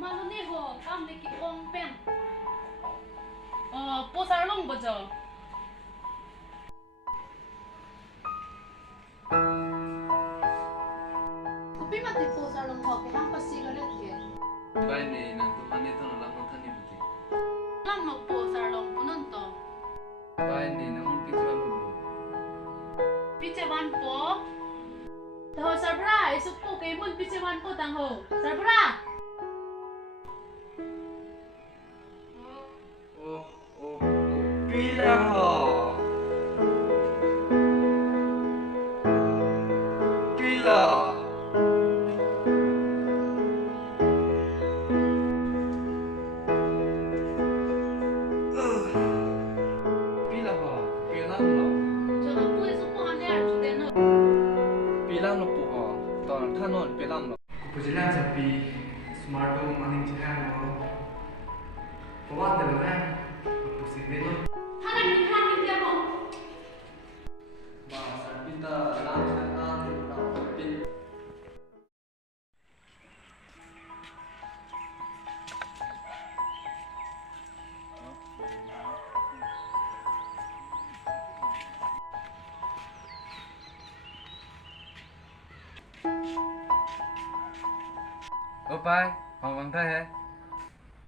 Malu ni ho, kam ni ki ong pen. Posar long bojo. Kupi mati posar long ho, ke ham pas cigarette ke. Bai ne nang tu mane to lang no thani buti. Lang no posar long punon to. Bai ne nang mun pichwa lo. Piche wan po. Taho Sarbra, isuk po kay mun piche wan po tang ho. Sarbra. Pila ho. Pila. Pila ho. Pilang lo. Jangan po isuk po ane ar juden ho. Pilang lo po ho. Ton thanon pilang lo. Kupujilan sapi smart home maning chihan lo. Kuat dah lah. Pusing ni lo. Hanan ni hanan dia mo. Ma sarpita lang sa na pin. Ô pai, Hoàng Văn Thái hả?